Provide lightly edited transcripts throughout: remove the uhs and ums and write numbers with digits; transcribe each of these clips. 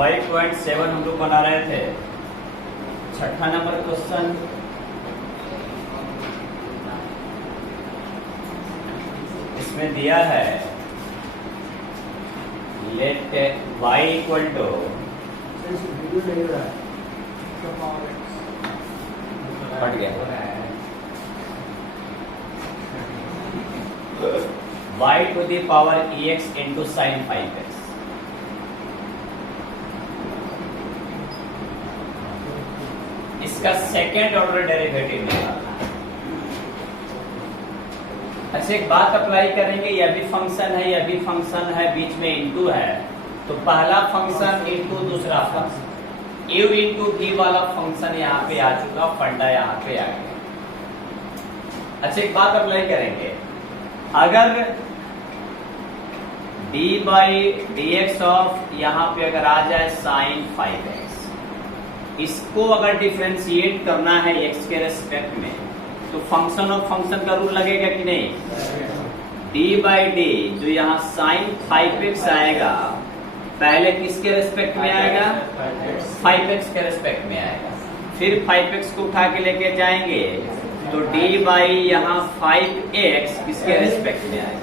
5.7 हम लोग बना रहे थे। छठा नंबर क्वेश्चन, इसमें दिया है लेट y इक्वल टू हट गया y to the power ex into sine 5x। इसका सेकेंड ऑर्डर डेरिवेटिव निकालना है। अच्छा, एक बात अप्लाई करेंगे, यह भी फंक्शन है, यह भी फंक्शन है, बीच में इनटू है, तो पहला फंक्शन इनटू दूसरा फंक्शन, u इंटू v वाला फंक्शन यहाँ पे आ चुका, फंडा यहाँ पे आ गया। अच्छा, एक बात अप्लाई करेंगे, अगर d बाई dx ऑफ यहाँ पे अगर आ जाए साइन 5x, इसको अगर डिफरेंशिएट करना है x के रेस्पेक्ट में, तो फंक्शन ऑफ फंक्शन का रूल लगेगा कि नहीं। d बाई डी जो यहाँ साइन 5x आएगा, पहले किसके रेस्पेक्ट में आएगा, 5x के रेस्पेक्ट में आएगा। फिर 5x को उठा के लेके जाएंगे तो d बाई यहाँ 5x किसके रेस्पेक्ट में आएगा।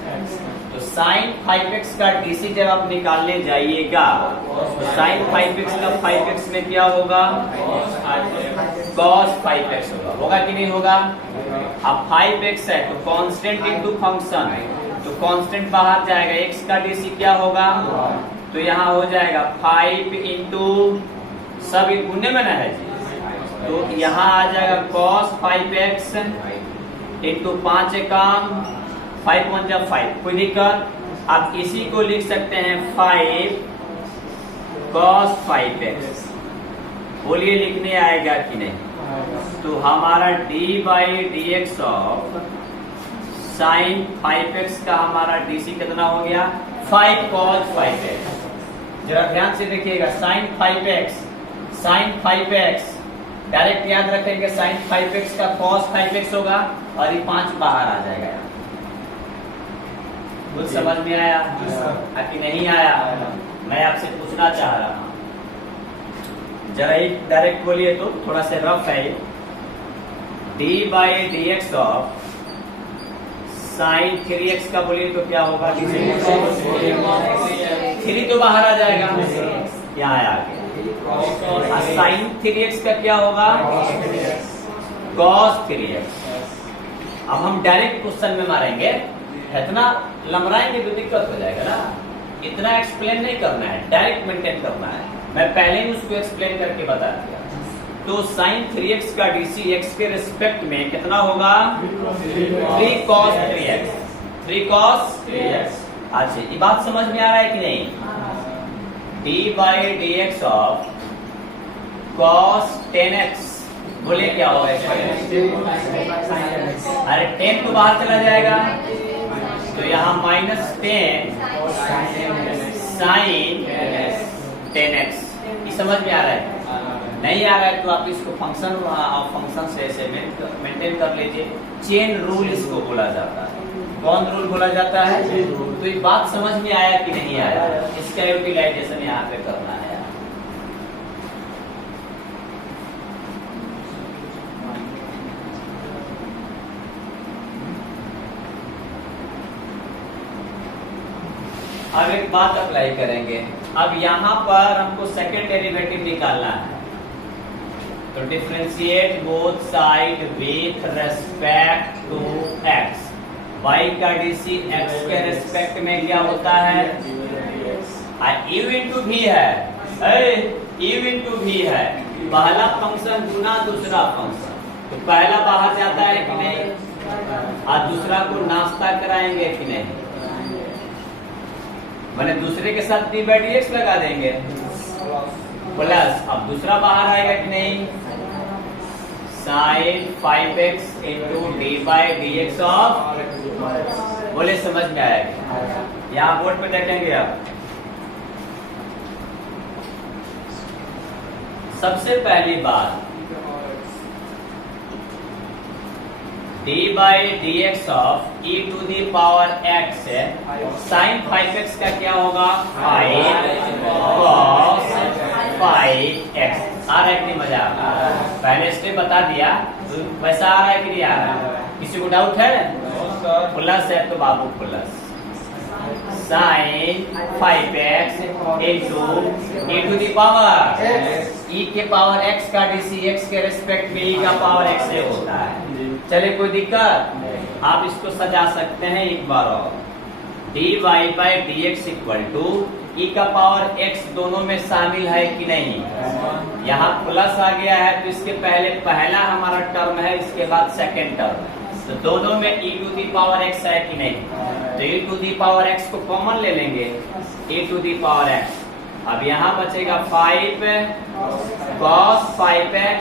तो साइन 5x का डीसी जब आप निकालने जाइएगा तो साइन 5x का 5x में क्या होगा, cos 5x होगा कि नहीं होगा। अब 5x है तो कांस्टेंट इनटू फंक्शन, तो कांस्टेंट बाहर जाएगा, x का डीसी क्या होगा, तो यहाँ हो जाएगा 5 इंटू सब गुने में ना है जी, तो यहाँ आ जाएगा cos 5x इंटू 5 एकम 5 1 जा 5, कोई दिक्कत। आप इसी को लिख सकते हैं 5 cos 5x, बोलिए लिखने आएगा कि नहीं। तो हमारा d by D X of sine 5x का हमारा डीसी कितना हो गया, 5 cos 5x। जरा ध्यान से देखिएगा, साइन 5x डायरेक्ट याद रखेंगे, साइन 5x का cos 5x होगा और ये 5 बाहर आ जाएगा। कुछ समझ में आया कि नहीं आया, मैं आपसे पूछना चाह रहा हूं, जरा एक डायरेक्ट बोलिए तो थोड़ा सा रफ है। d by D X of sine 3x का बोलिए तो क्या होगा, 3 तो बाहर आ जाएगा, यहाँ आ गया। साइन 3x का क्या होगा, cos 3x। अब हम डायरेक्ट क्वेश्चन में मारेंगे, इतना लंबराएंगे तो दिक्कत हो जाएगा ना, इतना एक्सप्लेन नहीं करना है, डायरेक्ट मेंटेन करना है। मैं पहले ही उसको एक्सप्लेन करके बता दिया। तो साइन 3x का डीसी x के रिस्पेक्ट में कितना होगा, 3 cos 3x, 3 cos 3x। अच्छा, ये बात समझ में आ रहा है कि नहीं। d by D X of cos 10x, बोले क्या होगा, अरे 10 तो बाहर चला जाएगा, तो यहाँ -10 साइन 10x। ये समझ में आ रहा है, नहीं आ रहा है तो आप इसको फंक्शन से ऐसे मेंटेन कर लीजिए। चेन रूल इसको बोला जाता है। कौन रूल बोला जाता है, तो ये बात समझ में आया कि नहीं आया, इसका यूटिलाइजेशन यहाँ पे करना है। अब एक बात अप्लाई करेंगे, अब यहाँ पर हमको सेकेंड डेरिवेटिव निकालना है, तो differentiate both side with respect to x। y का डीसी x के रेस्पेक्ट में क्या होता है, u इंटू v है, u इंटू वी है, पहला फंक्शन गुना दूसरा फंक्शन, तो पहला बाहर जाता है कि नहीं, और दूसरा को नाश्ता कराएंगे कि नहीं, मैंने दूसरे के साथ डी बाई डी एक्स लगा देंगे प्लस, अब दूसरा बाहर आएगा कि नहीं, sine 5x into D by D X of, बोले समझ में आएगा। यहाँ बोर्ड पे देखेंगे आप, सबसे पहली बात d by D X of e to the power x है, साइन 5x का क्या होगा, 5 cos 5x। आ रहा है कि नहीं मजा, पहले स्टेप बता दिया, तो वैसा आ रहा है कि नहीं आ रहा है, किसी को डाउट है? प्लस है तो बाबू plus sine 5x into e to the power e के पावर x का डीसी x के रेस्पेक्ट में e का पावर x से होता है। चले कोई दिक्कत, आप इसको सजा सकते हैं एक बार और, dy by D X equal to e का पावर x दोनों में शामिल है कि नहीं, यहाँ प्लस आ गया है तो इसके पहले पहला हमारा टर्म है, इसके बाद सेकेंड टर्म है, तो दोनों में e to the power x है कि नहीं, तो e to the power x को कॉमन ले लेंगे, e to the power x, अब यहाँ बचेगा 5 cos 5x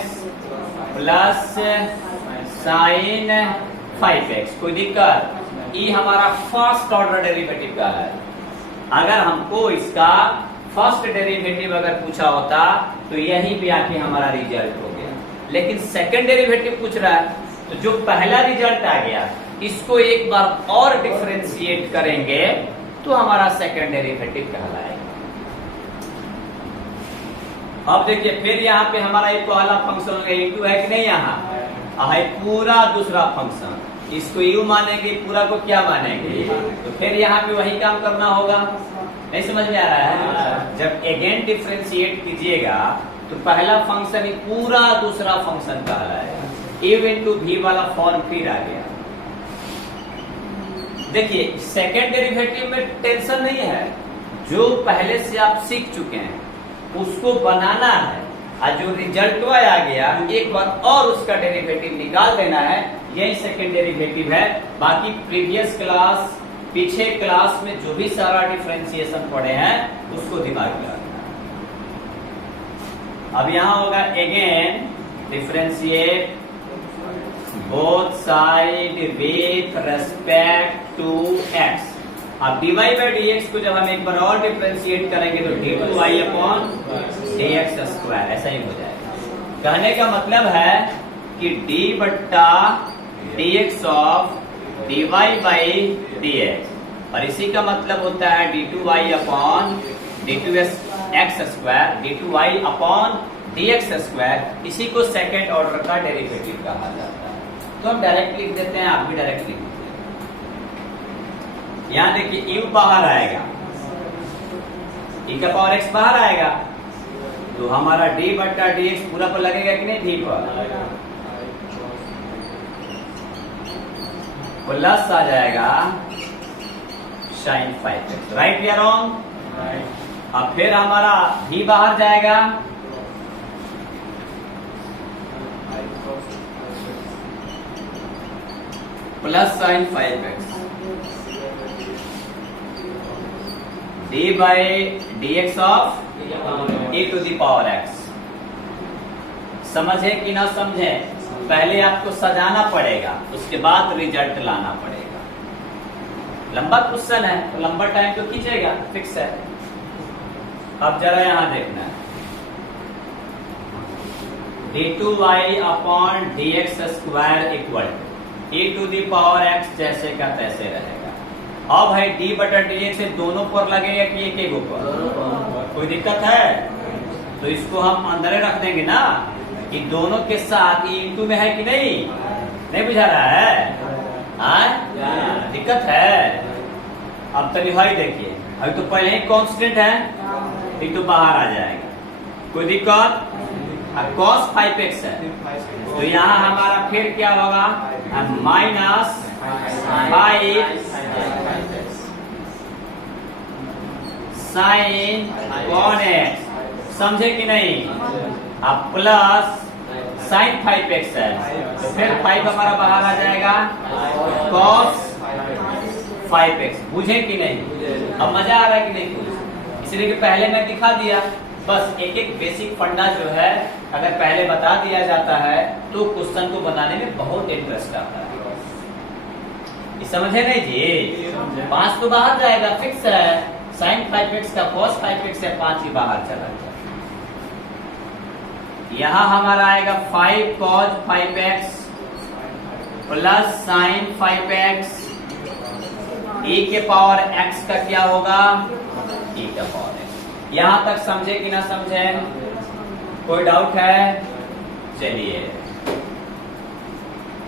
plus sine 5x। कोई दिक्कत, e हमारा फर्स्ट ऑर्डर डेरिवेटिव का है, अगर हमको इसका फर्स्ट डेरिवेटिव अगर पूछा होता तो यही भी आके हमारा रिजल्ट हो गया, लेकिन सेकंड डेरिवेटिव पूछ रहा है, तो जो पहला रिजल्ट आ गया इसको एक बार और डिफरेंशिएट करेंगे तो हमारा सेकंड डेरिवेटिव कहलाएगा। अब देखिए फिर यहाँ पे हमारा एक पहला फंक्शन हो गया इंटू है कि नहीं, यहाँ है पूरा दूसरा फंक्शन, इसको यू मानेंगे, पूरा को क्या मानेंगे, तो फिर यहाँ पे वही काम करना होगा। नहीं समझ में आ रहा है, जब अगेन डिफरेंशिएट कीजिएगा तो पहला फंक्शन ही पूरा दूसरा फंक्शन कहलाएगा, u इंटू वी वाला फॉर्म फिर आ गया। देखिए सेकेंड डेरिवेटिव में टेंशन नहीं है, जो पहले से आप सीख चुके हैं उसको बनाना है, और जो रिजल्ट आ गया एक बार और उसका डेरिवेटिव निकाल देना है, यही सेकेंड डेरिवेटिव है। बाकी प्रीवियस क्लास पीछे क्लास में जो भी सारा डिफरेंशिएशन पढ़े हैं उसको दिमाग में रखना। अब यहाँ होगा again differentiate both side with respect to x। अब dy बाई डी एक्स को जब हम एक बार और डिफरेंशिएट करेंगे तो d2y अपॉन dx स्क्वायर, ऐसा ही हो जाएगा। कहने का मतलब है कि d बट्टा dx of dy by dx, और इसी का मतलब होता है d2y upon d2x square, d2y upon dx square, इसी को सेकेंड ऑर्डर का डेरिवेटिव कहा जाता है। तो हम डायरेक्ट लिख देते हैं, आप भी डायरेक्ट लिख दीजिए। यहाँ देखिए u बाहर आएगा, e का पावर x बाहर आएगा, तो हमारा d बट्टा dx पूरा पर लगेगा कि नहीं, v पर प्लस आ जाएगा साइन 5x, राइट या रॉन्ग। अब फिर हमारा v बाहर जाएगा, plus sine 5x, d by D X of e to the power x। समझे कि ना समझे, पहले आपको सजाना पड़ेगा, उसके बाद रिजल्ट लाना पड़ेगा। लंबा क्वेश्चन है तो लंबा टाइम तो खींचेगा, फिक्स है। अब जरा यहां देखना है, d2y upon dx square equal e to the power x जैसे का तैसे रहेगा। अब है d बटा dx से दोनों पर लगेगा कि एक एक ऊपर, कोई दिक्कत है तो इसको हम अंदर रख देंगे ना, कि दोनों के साथ e इंटू में है कि नहीं बुझा रहा है, दिक्कत है। अब तभी भाई देखिए, अभी तो पहले ही कांस्टेंट है, एक तो बाहर आ जाएगा, कोई दिक्कत। cos 5x है तो यहाँ हमारा फिर क्या होगा, माइनस 5 साइन कॉन x समझे कि नहीं? अब प्लस साइन 5x है तो फिर 5 हमारा बाहर आ जाएगा cos 5x। बुझे कि नहीं? अब मजा आ रहा है कि नहीं कुछ? इसलिए कि पहले मैं दिखा दिया, बस एक एक बेसिक फंडा जो है अगर पहले बता दिया जाता है तो क्वेश्चन को बनाने में बहुत इंटरेस्ट आता है। ये समझे नहीं जी? 5 तो बाहर जाएगा, फिक्स है। sin 5x का cos 5x से 5 ही बाहर चला जाएगा। यहां हमारा आएगा 5 cos 5x plus sin 5x e के पावर x का क्या होगा? e का पावर x। यहां तक समझे कि ना समझे? कोई डाउट है? चलिए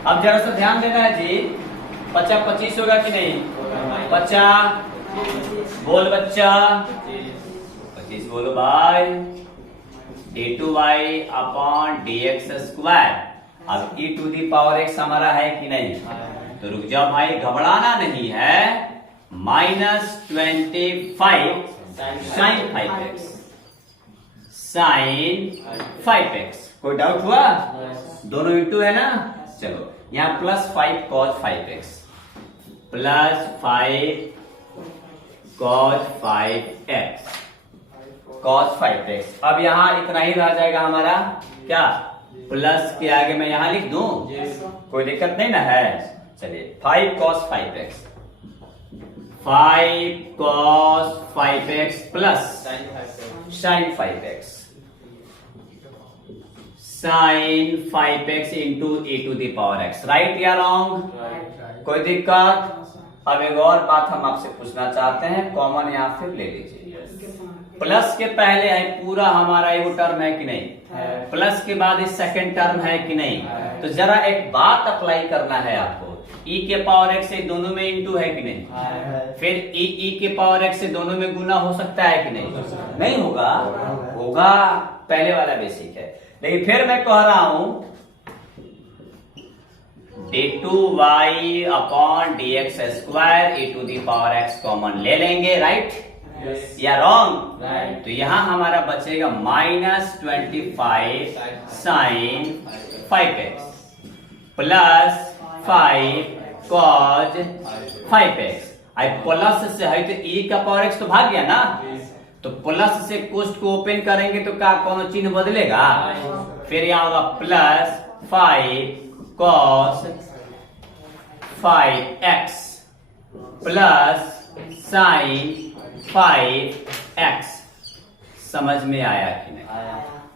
अब जरा सा ध्यान देना है जी। 50 25 होगा कि नहीं? 50 बोल बच्चा, 25 बोलो भाई। d2y upon dx square. अब e to the power x हमारा है कि नहीं? तो रुक जाओ भाई, घबराना नहीं है। -25 sin 5x sin 5x। कोई डाउट हुआ? दोनों इंटू है ना? चलो यहाँ plus 5 cos 5x plus 5 cos 5x cos 5x। अब यहाँ इतना ही रह जाएगा हमारा क्या? प्लस के आगे मैं यहाँ लिख दूं? कोई दिक्कत नहीं ना है? चलिए 5 cos 5x 5 cos 5x plus sin 5x sin 5x into e to the power x। Right या रॉन्ग? कोई दिक्कत? अब एक और बात हम आपसे पूछना चाहते हैं, कॉमन यहाँ फिर ले लीजिए। प्लस के पहले है पूरा हमारा एगो टर्म है कि नहीं? प्लस के बाद इस सेकंड टर्म है कि नहीं? तो जरा एक बात अप्लाई करना है आपको। e के पावर x से दोनों में इंटू है कि नहीं? फिर e के पावर x से दोनों में गुना हो सकता है कि नहीं? नहीं होगा? होगा। पहले वाला बेसिक है। लेकिन फिर मैं कह रहा हूं d2y upon dx square e to the power x common ले लेंगे, राइट? या रॉन्ग? तो यहां हमारा बचेगा -25 sin 5x plus 5 cos 5x। आई प्लस से है तो e का पावर x तो भाग गया ना? तो प्लस से कोष्ट को ओपन करेंगे तो क्या कौन चिन्ह बदलेगा? फिर यहां होगा plus 5 cos 5x plus sin 5x। समझ में आया कि नहीं?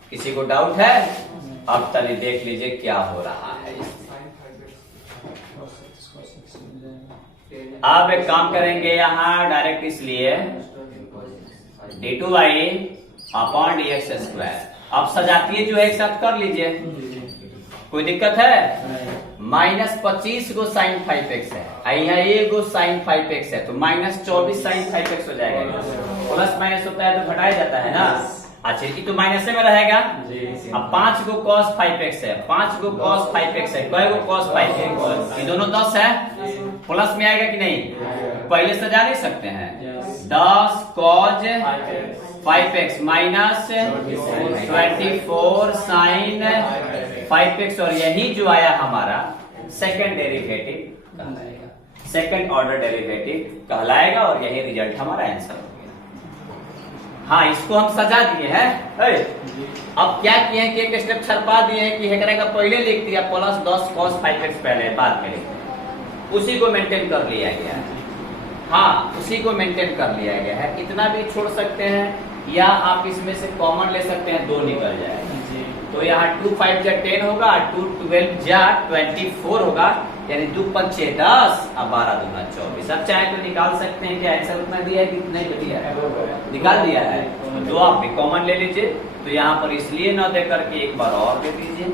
किसी को डाउट है? अब चलिए देख लीजिए क्या हो रहा है। अब एक काम करेंगे यहाँ डायरेक्ट, इसलिए d2y अपॉन dx स्क्वायर। अब सजातीय जो है एक साथ कर लीजिए, कोई दिक्कत है? -25 गो sin 5x है, यहाँ ये गो sin 5x है तो -24 sin 5x हो जाएगा। प्लस माइनस होता है तो घटाया जाता है ना? अच्छा ये तो माइनस में रहेगा। अब 5 गो cos 5x है, 5 गो cos 5x है, कै गो cos 5x? ये दोनों 10 है, प्लस में आएगा कि नहीं? पहले सजा नहीं सकते हैं? 10 cos 5x minus 24 sin 5x। और यही जो आया हमारा सेकंड डेरिवेटिव कहलाएगा, सेकंड ऑर्डर डेरिवेटिव कहलाएगा और यही रिजल्ट हमारा आंसर हो गया। हाँ, इसको हम सजा दिए हैं। अब क्या किए हैं कि एक स्टेप छरपा दिए हैं कि हेकरा का पहले लिख दिया प्लस 10 cos 5x पहले, बाद में लिख दिया, उसी को मेंटेन कर लिया गया है। हाँ, उसी को मेंटेन कर लिया गया है। इतना भी छोड़ सकते हैं या आप इसमें से कॉमन ले सकते हैं, 2 निकल जाएगा। तो यहाँ 2 5 जा 10 होगा, 2 12 जा 24 होगा, यानी 2 5 10 और 12 दूना 24। अब चाहे तो निकाल सकते हैं कि आंसर उतना दिया है कि नहीं दिया है? निकाल दिया है। तो 2 आप भी कॉमन ले लीजिए। तो यहाँ पर इसलिए न दे करके एक बार और दे दीजिए,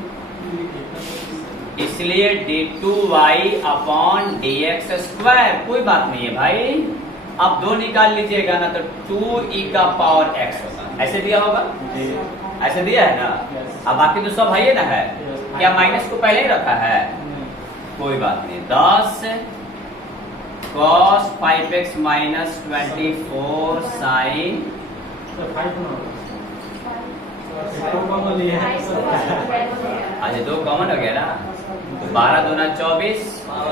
इसलिए d2y अपॉन dx स्क्वायर। कोई बात नहीं है भाई, आप 2 निकाल लीजिएगा ना तो 2e का पावर x होगा। ऐसे दिया होगा? ऐसे दिया है ना? अब बाकी तो सब है ना? है क्या? माइनस को पहले ही रखा है? कोई बात नहीं। 10 cos 5x माइनस 24 sin अच्छा 2 कॉमन हो गया ना, तो 12 दूना 24 और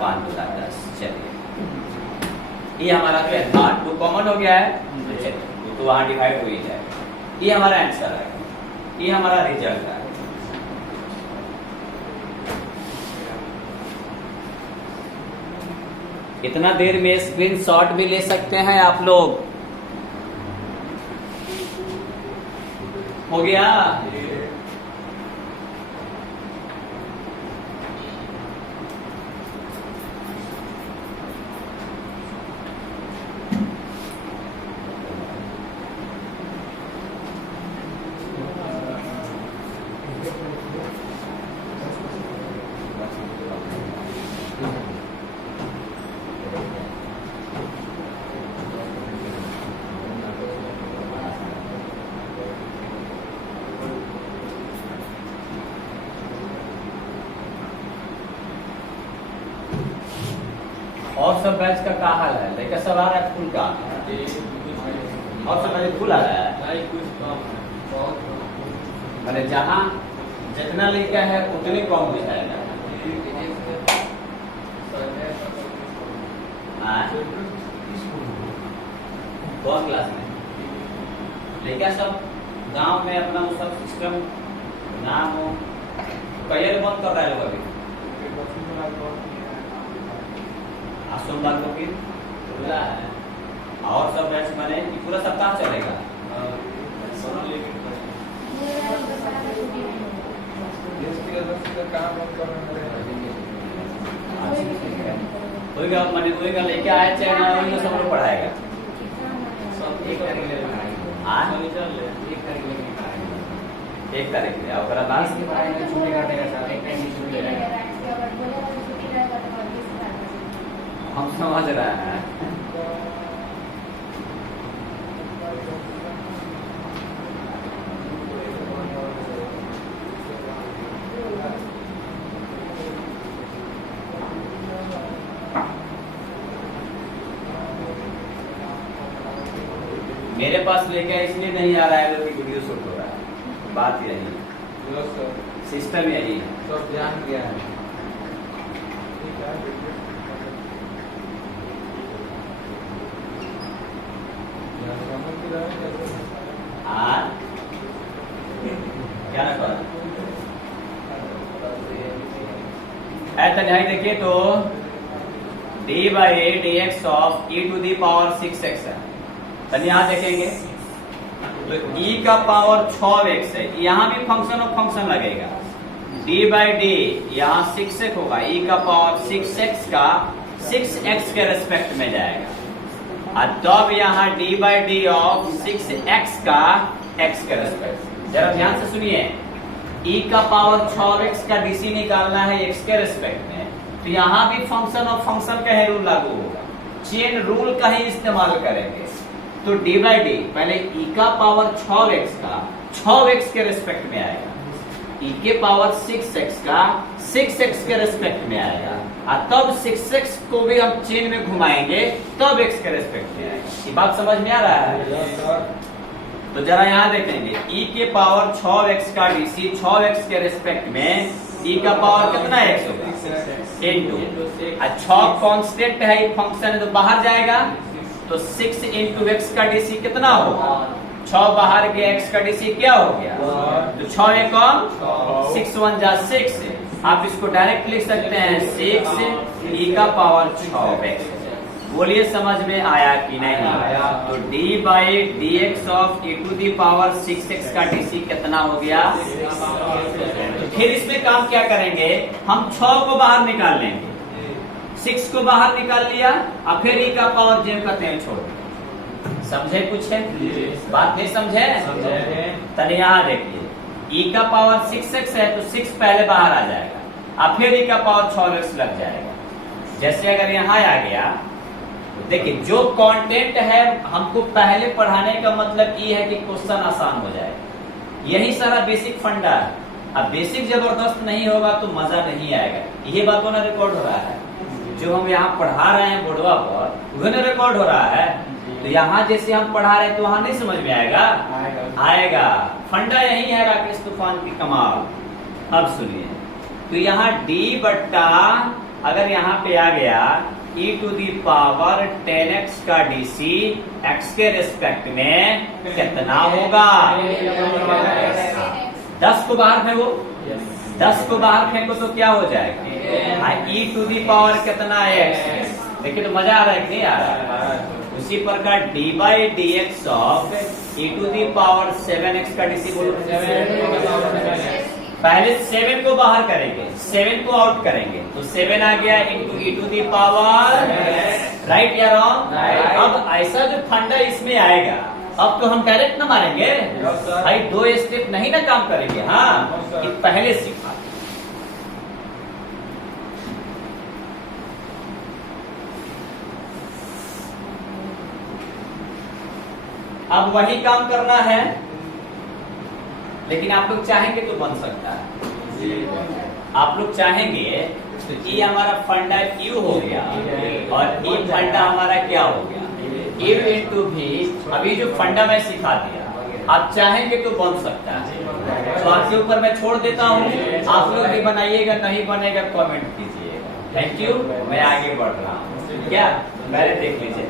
5 दूना 10। चलिए ये हमारा जो है था 2 कॉमन हो गया है, तो चलिए तो वहां डिवाइड हो ही जाए। ये हमारा आंसर है, ये हमारा रिजल्ट है। इतना देर में स्क्रीनशॉट भी ले सकते हैं आप लोग। हो गया? और सब बैच का क्या हाल है? लेकर सब आ रहा है फुल का? और सब बैच फुल आ रहा है? मैंने जहाँ जितना लिखा है उतने कम दिखाएगा। कौन क्लास में लेकिन सब गांव में अपना वो सब सिस्टम नाम हो कैरियर बंद कर रहा है लोग अभी। सोमवार को फिर खुला है और सब बैच बने कि पूरा सप्ताह चलेगा। मैंने लेके आए चाहे सब लोग पढ़ाएगा। एक तारीख से और छुट्टी काटेगा। हम समझ रहे हैं। मेरे पास लेके इसलिए नहीं आ रहा है कि वीडियो शूट हो रहा है। बात यही है, सिस्टम यही है। तो ध्यान दिया है। क्या रखा है? देखिए तो d by dx of e to the power 6x है। तो यहाँ देखेंगे तो e का पावर 6x है। यहाँ भी फंक्शन ऑफ फंक्शन लगेगा। d बाई डी यहाँ 6x होगा, e का पावर 6x का 6x के रेस्पेक्ट में जाएगा। और तब यहाँ d by D of 6x का x के रेस्पेक्ट। जरा ध्यान से सुनिए, e का पावर 6x का dc निकालना है x के रेस्पेक्ट में, तो यहाँ भी फंक्शन ऑफ फंक्शन का ही रूल लागू होगा। चेन रूल का ही इस्तेमाल करेंगे। तो d बाई डी पहले e का पावर 6x का 6x के रेस्पेक्ट में आएगा, e के पावर 6x का 6x के रेस्पेक्ट में आएगा, और तब 6x को भी हम चेन में घुमाएंगे तब x के रेस्पेक्ट में आएगा। ये बात समझ में आ रहा है? तो जरा यहाँ देखेंगे e के पावर 6x का डीसी 6x के रेस्पेक्ट में e का पावर कितना x होगा? इंटू 6 कांस्टेंट है, फंक्शन है तो बाहर जाएगा, तो 6 इंटू x का डीसी कितना होगा? 6 बाहर के x का डीसी क्या हो गया? तो 6 एक कम 6 1 जा 6। आप इसको डायरेक्ट लिख सकते हैं 6 e का पावर 6x। बोलिए समझ में आया कि नहीं? तो d by D X of e to the power 6x का डीसी कितना हो गया? तो फिर इसमें काम क्या करेंगे? हम 6 को बाहर निकाल लेंगे, 6 को बाहर निकाल लिया और फिर e का पावर j का तेल छोड़ दिया। समझे कुछ है? बात नहीं समझे? तब यहाँ देखिए e का पावर 6x है तो 6 पहले बाहर आ जाएगा और फिर e का पावर 6x लग जाएगा। जैसे अगर यहाँ आ गया, देखिए जो कंटेंट है हमको पहले पढ़ाने का मतलब ये है कि क्वेश्चन आसान हो जाए। यही सारा बेसिक फंडा है। अब बेसिक जबरदस्त नहीं होगा तो मजा नहीं आएगा। ये बातों ना रिकॉर्ड हो रहा है, जो हम यहाँ पढ़ा रहे हैं बोर्डवा पर, वह रिकॉर्ड हो रहा है। तो यहाँ जैसे हम पढ़ा रहे तो वहां नहीं समझ में आएगा? आएगा। फंडा यही है राकेश तूफान की कमाल। अब सुनिए, तो यहाँ d बट्टा अगर यहाँ पे आ गया e to the power 10x का dc x के रेस्पेक्ट में कितना होगा? 10 को बाहर फेंको, 10 को बाहर फेंको तो क्या हो जाएगा? e टू दी पावर कितना x? देखिए तो मजा आ रहा है कि नहीं आ रहा है? उसी प्रकार dy by D X of e to the power 7x का dc बोलो। पहले 7 को बाहर करेंगे, 7 को आउट करेंगे तो 7 आ गया into E to the power, right या रॉन्ग? अब ऐसा जो फंडा इसमें आएगा, अब तो हम डायरेक्ट ना मारेंगे भाई, 2 स्टेप नहीं ना काम करेंगे। हाँ, ये पहले सीखा। अब वही काम करना है, लेकिन आप लोग चाहेंगे तो बन सकता है। आप लोग चाहेंगे तो ये हमारा फंडा U हो गया और ये फंडा हमारा क्या हो गया? U इंटू भी। अभी जो फंडा मैं सिखा दिया, आप चाहेंगे तो बन सकता है। तो आपके ऊपर मैं छोड़ देता हूँ, आप लोग भी बनाइएगा, नहीं बनेगा कमेंट कीजिएगा। Thank you. मैं आगे बढ़ रहा हूँ। क्या पहले देख लीजिए।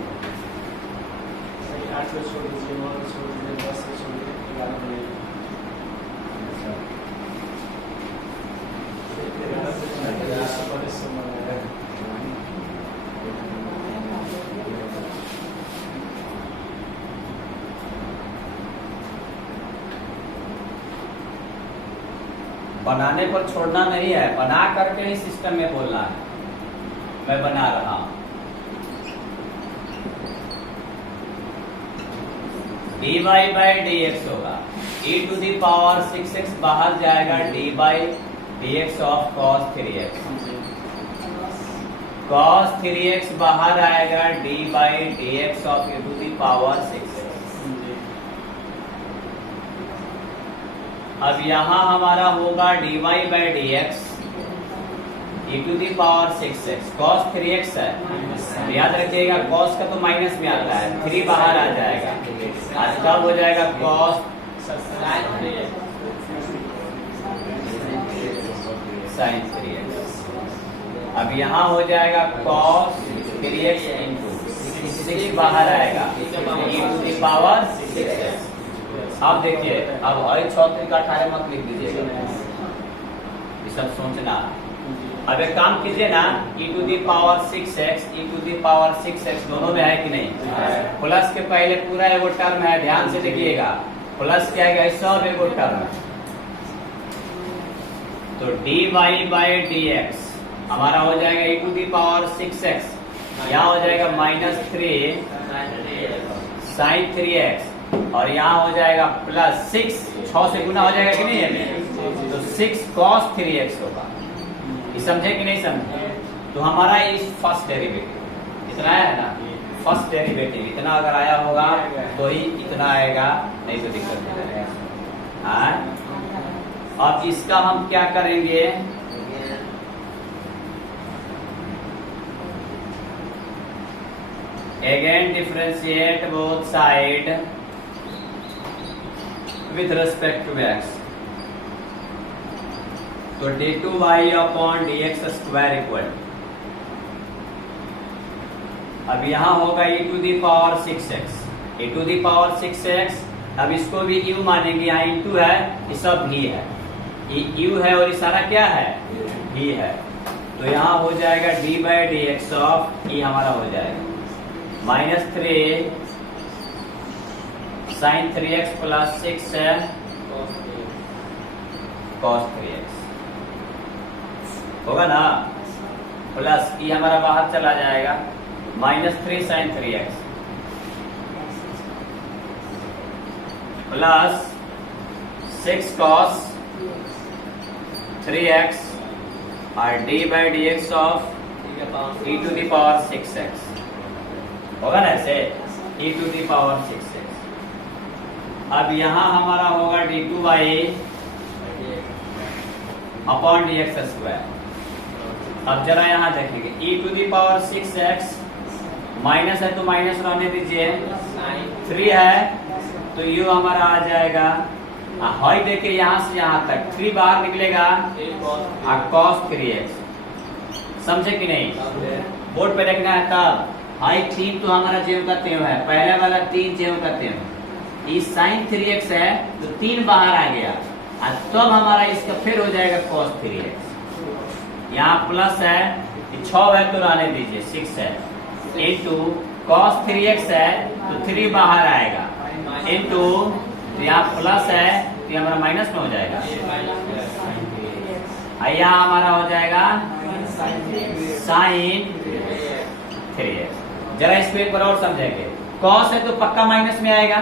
बनाने पर छोड़ना नहीं है, बना करके ही सिस्टम में बोलना है। मैं बना रहा हूं। dy बाई डी एक्स होगा e to the power 6x, बाहर जाएगा dy by D X of cos 3x। cos 3x बाहर आएगा dy by D X of e to the power 6x। अब यहाँ हमारा होगा dy by D X e to the power 6x। cos 3x है, याद रखिएगा cos का तो माइनस में आता है, 3 बाहर आ जाएगा। आज कब हो जाएगा cos sin 3x। अब यहाँ हो जाएगा cos 3x इंटू 6 बाहर आएगा e to the power 6x। आप देखिए, अब 6 का 18 मत लिख दीजिएगा, ये सब सोचना। अब एक काम कीजिए ना, e to the power 6x, e to the power 6x दोनों में है कि नहीं? प्लस के पहले पूरा एगो टर्म है, ध्यान से देखिएगा। प्लस क्या है? सब एगो टर्म है। तो dy बाई डी एक्स हमारा हो जाएगा e to the power 6x, यहाँ हो जाएगा -3 sin 3x, और यहाँ हो जाएगा +6, 6 से गुना हो जाएगा कि नहीं है? तो 6 cos 3x होगा। ये समझे कि नहीं समझे? तो हमारा इस फर्स्ट डेरिवेटिव इतना है ना, फर्स्ट डेरिवेटिव इतना अगर आया होगा तो ही इतना आएगा, नहीं तो दिक्कत नहीं रहेगा। हाँ, अब इसका हम क्या करेंगे? Again differentiate both side with respect to x। तो d2y upon D X square equal, अब यहां होगा e to the power 6x, e to the power 6x। अब इसको भी u मानेंगे, यहाँ इंटू है, ये सब भी है, ये u है और ये सारा क्या है? भी है। तो यहाँ हो जाएगा d by D X of e हमारा हो जाएगा -3 sin 3x प्लस 6 है cos 3x होगा ना, प्लस ई हमारा बाहर चला जाएगा -3 sin 3x plus 6 cos 3x और d by D X of e to the power 6x होगा ना ऐसे, e to the power 6x। अब यहाँ हमारा होगा d2y upon D X square. अब जरा यहाँ देखेंगे e to the power 6x, minus है तो माइनस रहने दीजिए, 3 है तो यू हमारा आ जाएगा हाई देखे यहाँ से यहाँ तक 3 बाहर निकलेगा cos 3x। समझे कि नहीं? बोर्ड पे देखना है तब हाई 3 तो हमारा जेव का त्यों है, पहले वाला 3 जेव का त्यों, ये sin 3x है तो 3 बाहर आ गया और तब हमारा इसका फिर हो जाएगा cos 3x। यहाँ प्लस है 6 है तो रहने दीजिए 6 है इंटू cos 3x है तो 3 बाहर आएगा इंटू यहाँ प्लस है तो ये हमारा माइनस में हो जाएगा, यहाँ हमारा हो जाएगा sin 3x। जरा इसको एक बार और समझेंगे, cos है तो पक्का माइनस में आएगा,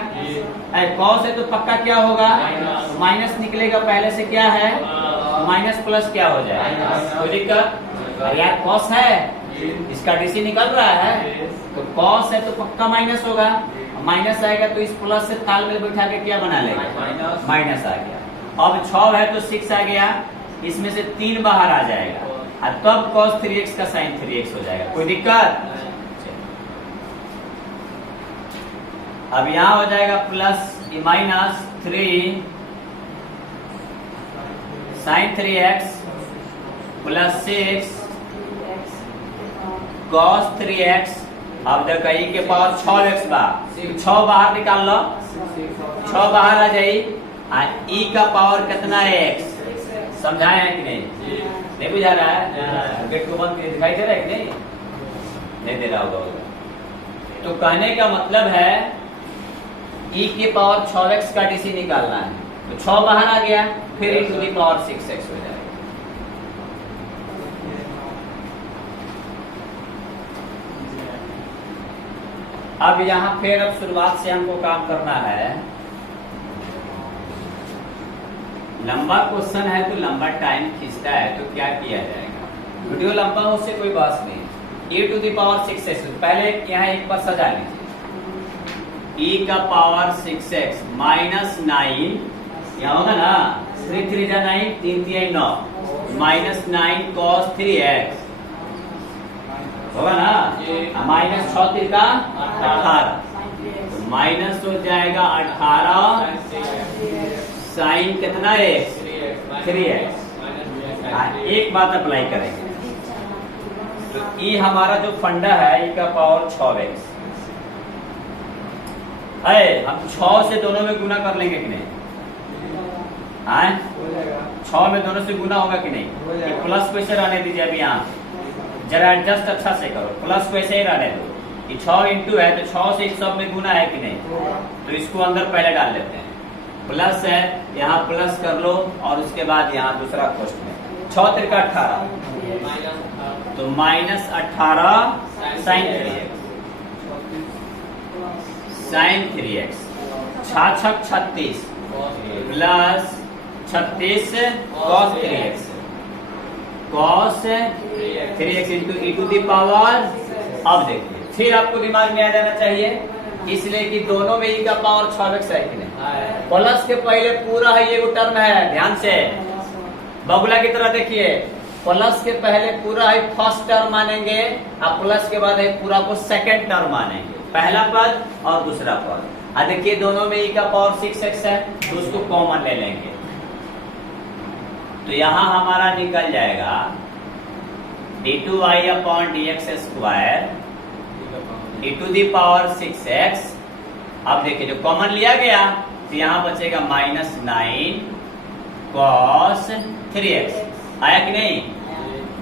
cos है तो पक्का क्या होगा माइनस निकलेगा, पहले से क्या है माइनस प्लस क्या हो जाएगा, कोई दिक्कत? यार cos है इसका डीसी निकल रहा है तो cos है तो पक्का माइनस होगा, माइनस आएगा तो इस प्लस से तालमेल बैठा के क्या बना लेगा माइनस आ गया। अब 6 है तो 6 आ गया, इसमें से 3 बाहर आ जाएगा और तब cos 3x का sin 3x हो जाएगा, कोई दिक्कत? अब यहाँ हो जाएगा plus minus 3 sin 3x plus 6 cos 3x। अब देखो ई के पावर 6x बा, 6 बाहर निकाल लो, 6 बाहर आ जाई और ई का पावर कितना है x, समझाए है कि नहीं बुझा रहा है? गेट को बंद दिखाई दे रहा है कि नहीं दे रहा होगा। तो कहने का मतलब है e के पावर 6x का डीसी निकालना है तो 6 बाहर आ गया फिर e to the power 6x हो जाएगा। अब यहाँ फिर अब शुरुआत से हमको काम करना है, लंबा क्वेश्चन है तो लंबा टाइम खींचता है तो क्या किया जाएगा, वीडियो लंबा हो उससे कोई बात नहीं, e to the power 6x पहले यहाँ एक बार सजा लीजिए, e का पावर 6x माइनस 9 यहाँ होगा ना 3 3 जा 9 3 3 9 माइनस 9 cos 3x होगा ना, माइनस 6 3 का 18 माइनस हो जाएगा 18 साइन कितना x 3x। एक बात अप्लाई करेंगे तो ई हमारा जो फंडा है ई का पावर 6x है, हम 6 से दोनों में गुना कर लेंगे कि नहीं? 6 में दोनों से गुना होगा कि नहीं? प्लस को ऐसे रहने दीजिए, अभी यहाँ जरा एडजस्ट अच्छा से करो, प्लस को ऐसे ही रहने दो, कि 6 इंटू है तो 6 से सब में गुना है कि नहीं? तो इसको अंदर पहले डाल लेते हैं, प्लस है यहाँ प्लस कर लो और उसके बाद यहाँ दूसरा क्वेश्चन में 6 3 का 18 तो minus 18 sine 3x sine 3x 6 36 plus 36 cos 3x cos 3x into E to the power. अब देखिए फिर आपको दिमाग में आ जाना चाहिए, इसलिए कि दोनों में ई का पावर 6x है कि नहीं? प्लस के पहले पूरा है ये टर्म है, ध्यान से बगुला की तरह देखिए, प्लस के पहले पूरा है फर्स्ट टर्म मानेंगे और प्लस के बाद है पूरा को सेकंड टर्म मानेंगे, पहला पद और दूसरा पद। देखिए दोनों में ई का पावर 6x है तो उसको कॉमन ले लेंगे तो यहाँ हमारा निकल जाएगा d2y upon dx square e to the power 6x। अब देखिए जो कॉमन लिया गया तो यहाँ बचेगा माइनस 9 cos 3x आया कि नहीं,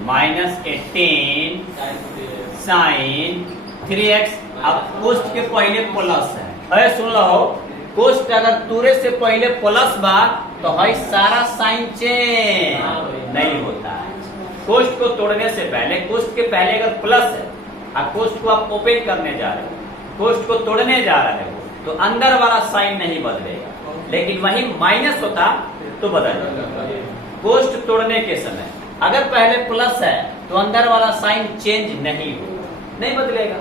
माइनस 18 साइन 3x। अब कोष्ट के पहले प्लस है, अरे सुन लो, कोष्ट अगर तुरे से पहले प्लस बा तो है सारा साइन चेंज नहीं होता है। कोष्ट को तोड़ने से पहले, कोष्ट के पहले अगर प्लस है और कोष्ट को आप ओपन करने जा रहे हो, कोष्ट को तोड़ने जा रहे हो तो अंदर वाला साइन नहीं बदलेगा, लेकिन वही माइनस होता तो बदल जाएगा। कोष्ट तोड़ने के समय अगर पहले प्लस है तो अंदर वाला साइन चेंज नहीं होगा, नहीं बदलेगा।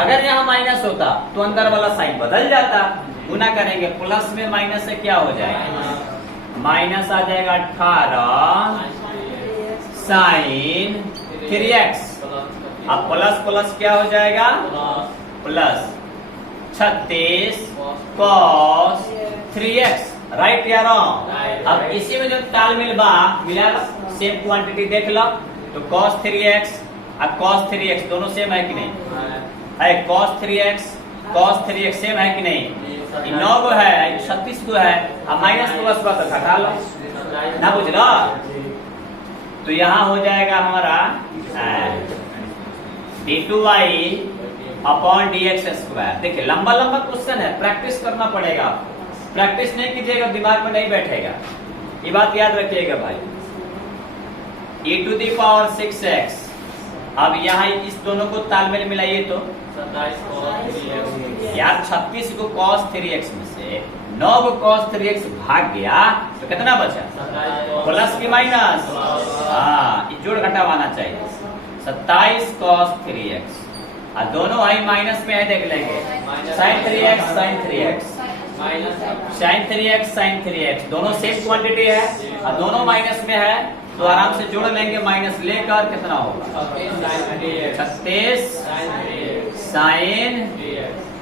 अगर यहाँ माइनस होता तो अंदर वाला साइन बदल जाता। गुना करेंगे प्लस में माइनस से क्या हो जाएगा, माइनस आ जाएगा 18 साइन 3x। अब प्लस प्लस क्या हो जाएगा, प्लस 36 cos 3x, राइट या रॉन्ग? अब इसी में जो तालमेल बा मिला सेम क्वांटिटी देख लो, तो cos 3x अब cos 3x दोनों सेम है कि नहीं? है cos 3x सेम है कि नहीं? 9 को है 36 को है, अब माइनस को बस तो घटा लो ना, बुझ लो। तो यहाँ हो जाएगा हमारा d2y अपॉन dx स्क्वायर। देखिए लंबा लंबा क्वेश्चन है, प्रैक्टिस करना पड़ेगा, प्रैक्टिस नहीं कीजिएगा दिमाग में नहीं बैठेगा, ये बात याद रखिएगा भाई। e to the power 6x, अब यहाँ इस दोनों को तालमेल मिलाइए तो यार 36 को cos 3x में से 9 को cos 3x भाग गया तो कितना बचा? प्लस की माइनस? हाँ, जोड़ घटावाना चाहिए। 27 cos 3x, और दोनों आई माइनस में है, देख लेंगे sin 3x sin 3x दोनों सेम क्वांटिटी है और दोनों माइनस में है, तो आराम से जोड़ लेंगे माइनस लेकर, कितना होगा 36 साइन,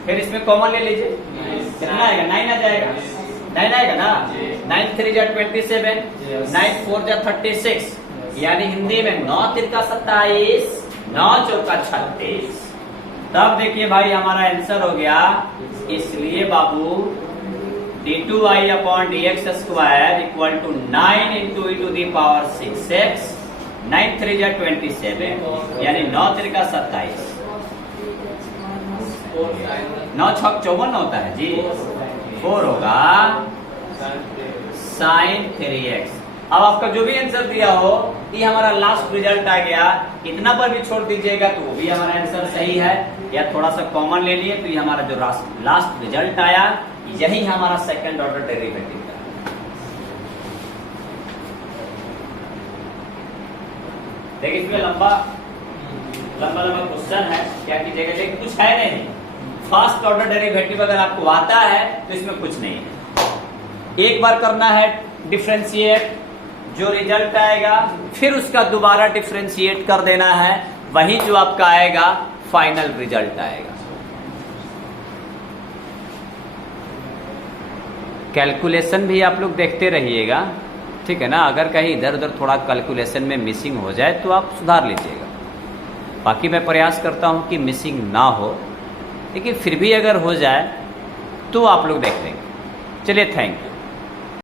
फिर इसमें कॉमन ले लीजिए, कितना आएगा 9 आ जाएगा, 9 आएगा ना, 9 3 जा 27, 9 4 जा 36, यानी हिंदी में 9 3 का 27, 9 4 का 36। तब देखिए भाई हमारा आंसर हो गया, इसलिए बाबू d2y upon dx square equal to 9 into E to the power 6x, 9 3 जा 27, यानी 9 3 का 27, 9 6 54 होता है जी, 4 होगा sin 3x। अब आपका जो भी आंसर दिया हो, ये हमारा लास्ट रिजल्ट आ गया, इतना पर भी छोड़ दीजिएगा तो वो भी हमारा आंसर सही है, या थोड़ा सा कॉमन ले लिए तो ये हमारा जो लास्ट रिजल्ट आया यही हमारा सेकंड ऑर्डर डेरिवेटिव का। देखिए इसमें लंबा क्वेश्चन है, क्या कीजिएगा, लेकिन कुछ है नहीं। फर्स्ट ऑर्डर डेरिवेटिव अगर आपको आता है तो इसमें कुछ नहीं है, एक बार करना है डिफरेंशिएट, जो रिजल्ट आएगा फिर उसका दोबारा डिफरेंशिएट कर देना है, वही जो आपका आएगा फाइनल रिजल्ट आएगा। कैलकुलेशन भी आप लोग देखते रहिएगा, ठीक है ना, अगर कहीं इधर उधर थोड़ा कैलकुलेशन में मिसिंग हो जाए तो आप सुधार लीजिएगा। बाकी मैं प्रयास करता हूं कि मिसिंग ना हो, लेकिन फिर भी अगर हो जाए तो आप लोग देख लेंगे। चलिए, थैंक यू।